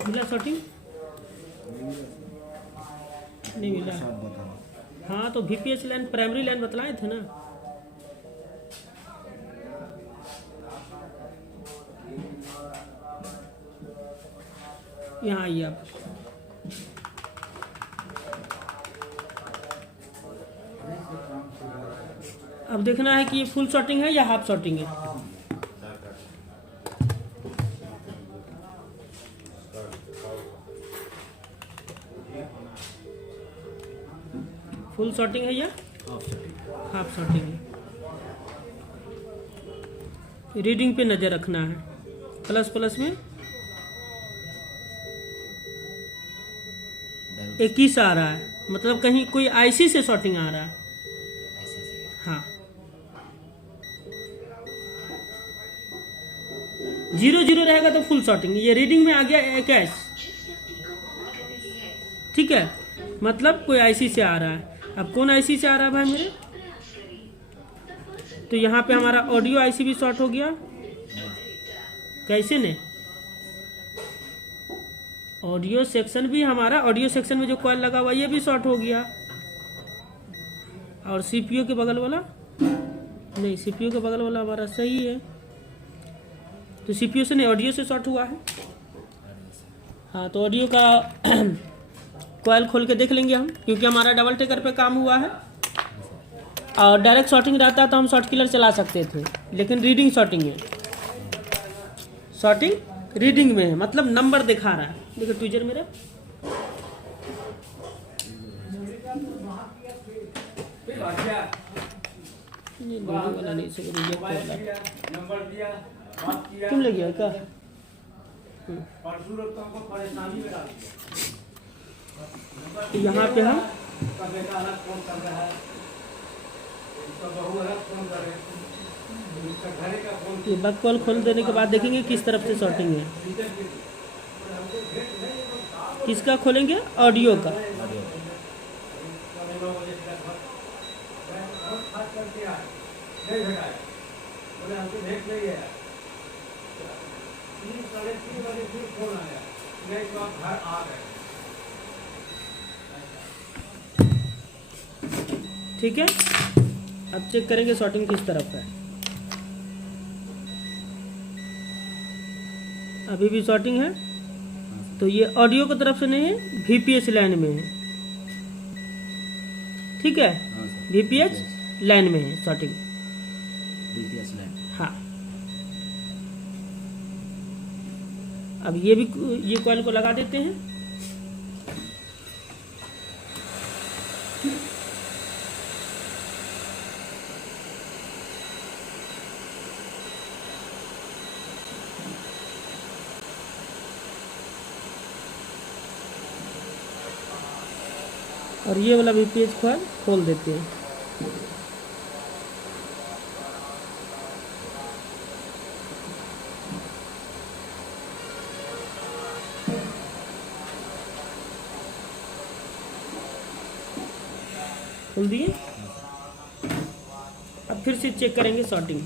मिला शॉर्टिंग नहीं मिला। हाँ तो VPH लाइन प्राइमरी लाइन बतलाए थे ना। यहाँ आइए आप। अब देखना है कि ये फुल शॉर्टिंग है या हाफ शॉर्टिंग है। फुल शॉर्टिंग है या हाफ शॉर्टिंग है। रीडिंग पे नज़र रखना है। प्लस प्लस में 21 आ रहा है, मतलब कहीं कोई IC से शॉर्टिंग आ रहा है। हाँ 0 रहेगा तो फुल शॉर्टिंग। ये रीडिंग में आ गया 21, ठीक है, मतलब कोई IC से आ रहा है। अब कौन IC से आ रहा है भाई मेरे? तो यहाँ पे हमारा ऑडियो IC भी शॉर्ट हो गया। कैसे ने? ऑडियो सेक्शन भी हमारा, ऑडियो सेक्शन में जो कॉइल लगा हुआ ये भी शॉर्ट हो गया। और CPU के बगल वाला नहीं, CPU के बगल वाला हमारा सही है। तो CPU से नहीं, ऑडियो से शॉर्ट हुआ है। हाँ तो ऑडियो का कॉइल खोल के देख लेंगे हम, क्योंकि हमारा डबल टेकर पे काम हुआ है। और डायरेक्ट शॉर्टिंग रहता तो हम शॉर्ट किलर चला सकते थे, लेकिन रीडिंग शॉर्टिंग है। शॉर्टिंग रीडिंग में है, मतलब नंबर दिखा रहा है। देखो ट्विजर मेरा ये वाला नहीं से तुम ले गया क्या? यहाँ पे हम ये बैक कॉल खोल देने के बाद देखेंगे किस तरफ से शॉर्टिंग है। किसका खोलेंगे? ऑडियो का। ठीक है, अब चेक करेंगे शॉर्टिंग किस तरफ है। अभी भी शॉर्टिंग है, तो ये ऑडियो की तरफ से नहीं है, VPH लाइन में है। ठीक है, VPH लाइन में है शॉर्टिंग। हाँ अब ये कॉइल को लगा देते हैं। और ये वाला VPH कॉइल खोल देते हैं। खोल दिए। अब फिर से चेक करेंगे शॉर्टिंग।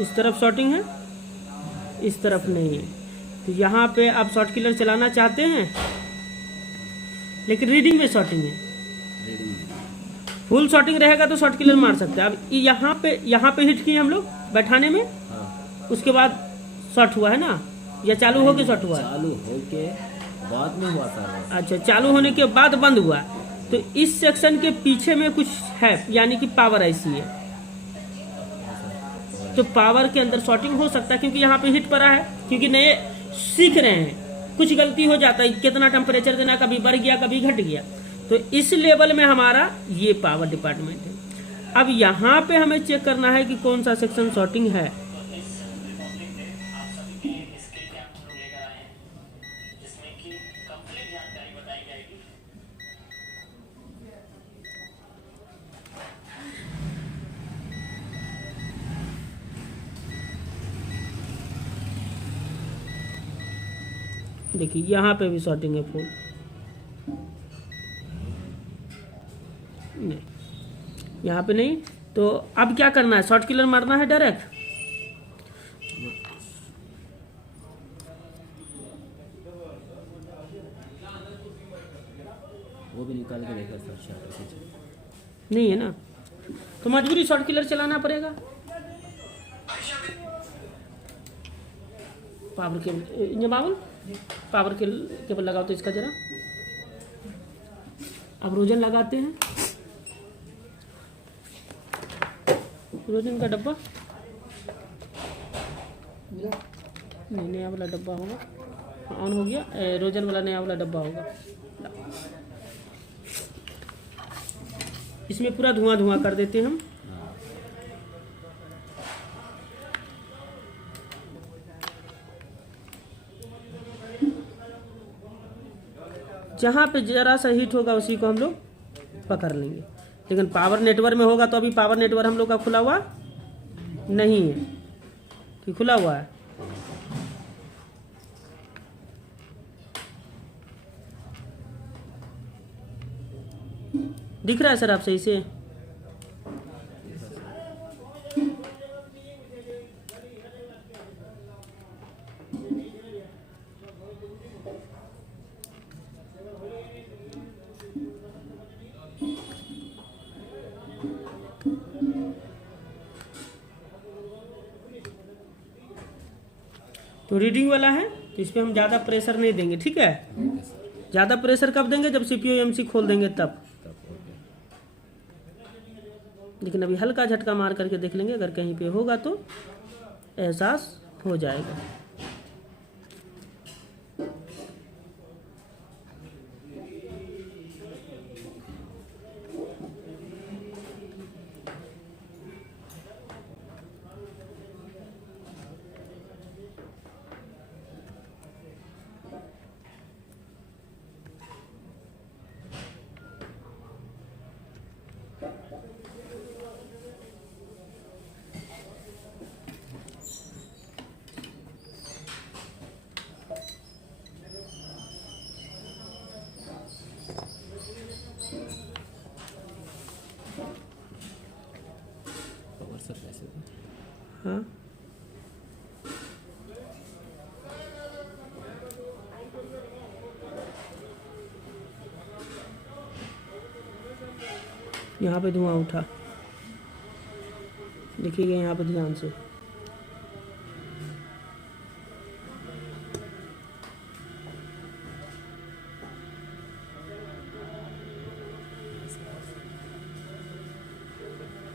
इस तरफ शॉर्टिंग है, इस तरफ नहीं है। तो यहाँ पे आप शॉर्ट किलर चलाना चाहते हैं, लेकिन रीडिंग में शॉर्टिंग है। फुल शॉर्टिंग रहेगा तो शॉर्ट किलर मार सकते हैं। अब यहाँ पे हिट किए हम लोग बैठाने में, उसके बाद शॉर्ट हुआ है ना, या चालू होके शॉर्ट हुआ? चालू होके बाद में हुआ सर। अच्छा, चालू होने के बाद बंद हुआ। तो इस सेक्शन के पीछे में कुछ है, यानी कि पावर IC है। तो पावर के अंदर शॉर्टिंग हो सकता है, क्योंकि यहाँ पे हिट पड़ा है, क्योंकि नए सीख रहे हैं, कुछ गलती हो जाता है। कितना टेम्परेचर देना, कभी बढ़ गया कभी घट गया। तो इस लेवल में हमारा ये पावर डिपार्टमेंट है। अब यहाँ पे हमें चेक करना है कि कौन सा सेक्शन शॉर्टिंग है। देखिए यहाँ पे भी शॉर्टिंग है फुल, नहीं यहाँ पे नहीं। तो अब क्या करना है, शॉर्ट किलर मारना है डायरेक्ट। वो भी निकाल के देखा सर, शॉर्ट ऐसे नहीं है ना, तो मजबूरी शॉर्ट किलर चलाना पड़ेगा। पावर केबल बाबुल, पावर केबल लगाओ तो इसका जरा। अब रोजन लगाते हैं, रोजन का डब्बा नहीं, नया वाला डब्बा होगा, ऑन हो गया। रोजन वाला नया वाला डब्बा होगा। इसमें पूरा धुआं धुआं कर देते हैं हम। जहाँ पे ज़रा सा हीट होगा उसी को हम लोग पकड़ लेंगे। लेकिन पावर नेटवर्क में होगा तो अभी पावर नेटवर्क हम लोग का खुला हुआ नहीं है कि खुला हुआ है। दिख रहा है सर आप सही से? तो रीडिंग वाला है तो इस पर हम ज़्यादा प्रेशर नहीं देंगे, ठीक है। ज़्यादा प्रेशर कब देंगे, जब सीपीयू एमसी खोल देंगे तब। लेकिन अभी हल्का झटका मार करके देख लेंगे, अगर कहीं पे होगा तो एहसास हो जाएगा। पावर सर कैसे हाँ, यहाँ पे धुआं उठा, देखिएगा यहाँ पे ध्यान से।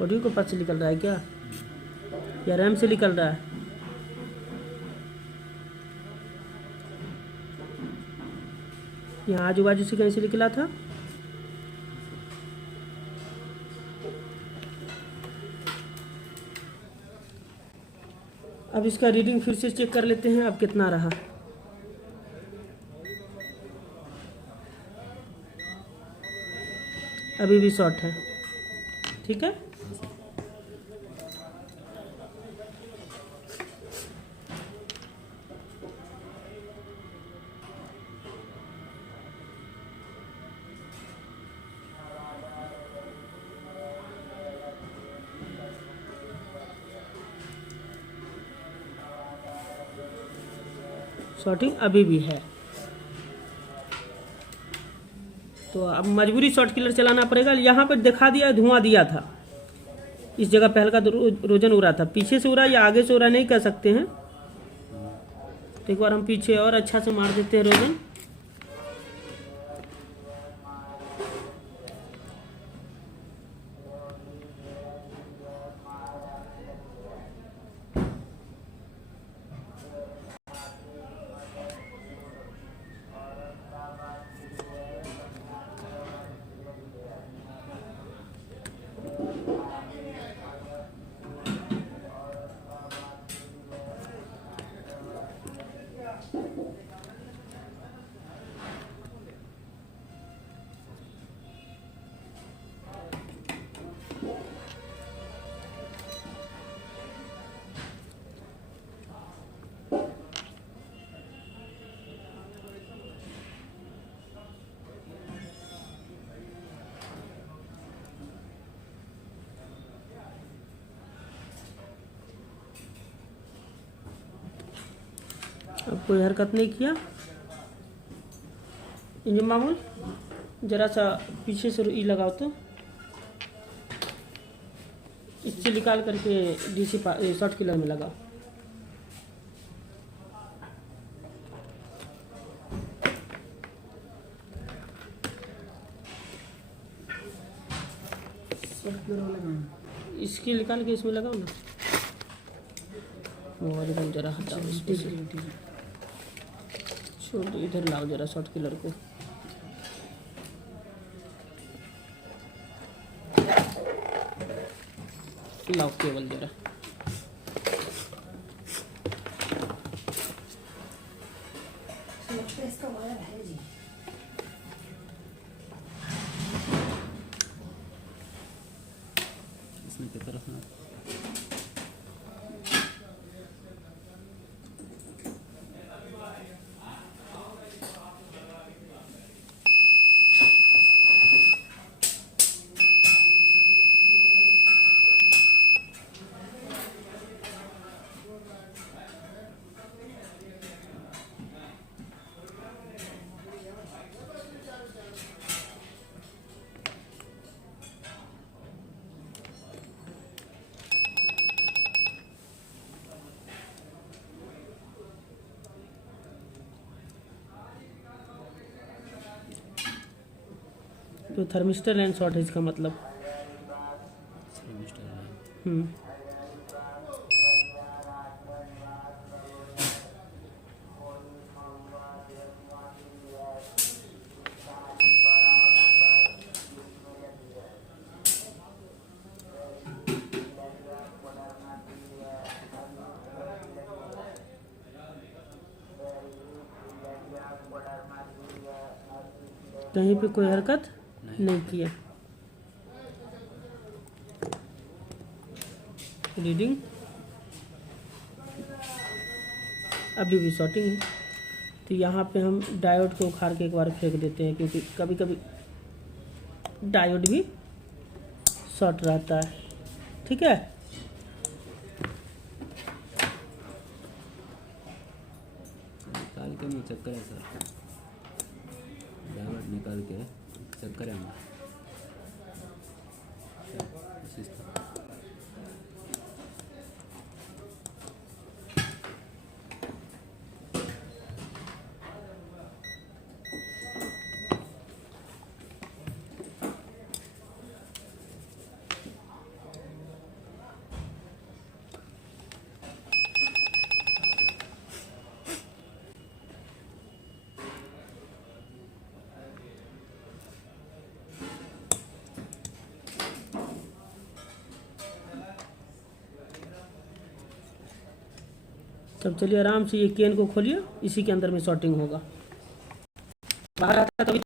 ऑडियो को पास से निकल रहा है क्या, या रैम से निकल रहा है? यहाँ आजू बाजू से कहीं से निकला था? अब इसका रीडिंग फिर से चेक कर लेते हैं, अब कितना रहा। अभी भी शॉर्ट है, ठीक है। शॉर्टिंग अभी भी है, तो अब मजबूरी शॉर्ट किलर चलाना पड़ेगा। यहाँ पर दिखा दिया, धुआं दिया था, इस जगह पे हल्का रोजन उड़ा था। पीछे से उड़ा या आगे से उड़ा नहीं कह सकते हैं। तो एक बार हम पीछे और अच्छा से मार देते हैं रोजन। अब कोई हरकत नहीं किया। इंजन मामूल जरा सा पीछे से ई लगाओ तो, इससे निकाल करके डीसी शॉर्ट किलर में लगाओ। इसकी निकाल के इसमें लगाओ ना। वो एकदम जरा हटाओ इसको से। छोड़ दो, इधर लाओ जरा शॉर्ट किलर को। लाओ केबल जरा। इसमें की तरफ ना तो थर्मिस्टर लाइन शॉर्ट है इसका मतलब। थर्मिस्टर है। कहीं पे कोई हरकत नहीं किया। रीडिंग अभी भी शॉर्टिंग है। तो यहाँ पे हम डायोड को उखाड़ के एक बार फेंक देते हैं, क्योंकि कभी कभी डायोड भी शॉर्ट रहता है। ठीक है, निकाल के नहीं चेक करें सर, डायोड निकाल के चेक करें हम। तब चलिए आराम से ये केन को खोलिए, इसी के अंदर में शॉर्टिंग होगा। बाहर आता है तभी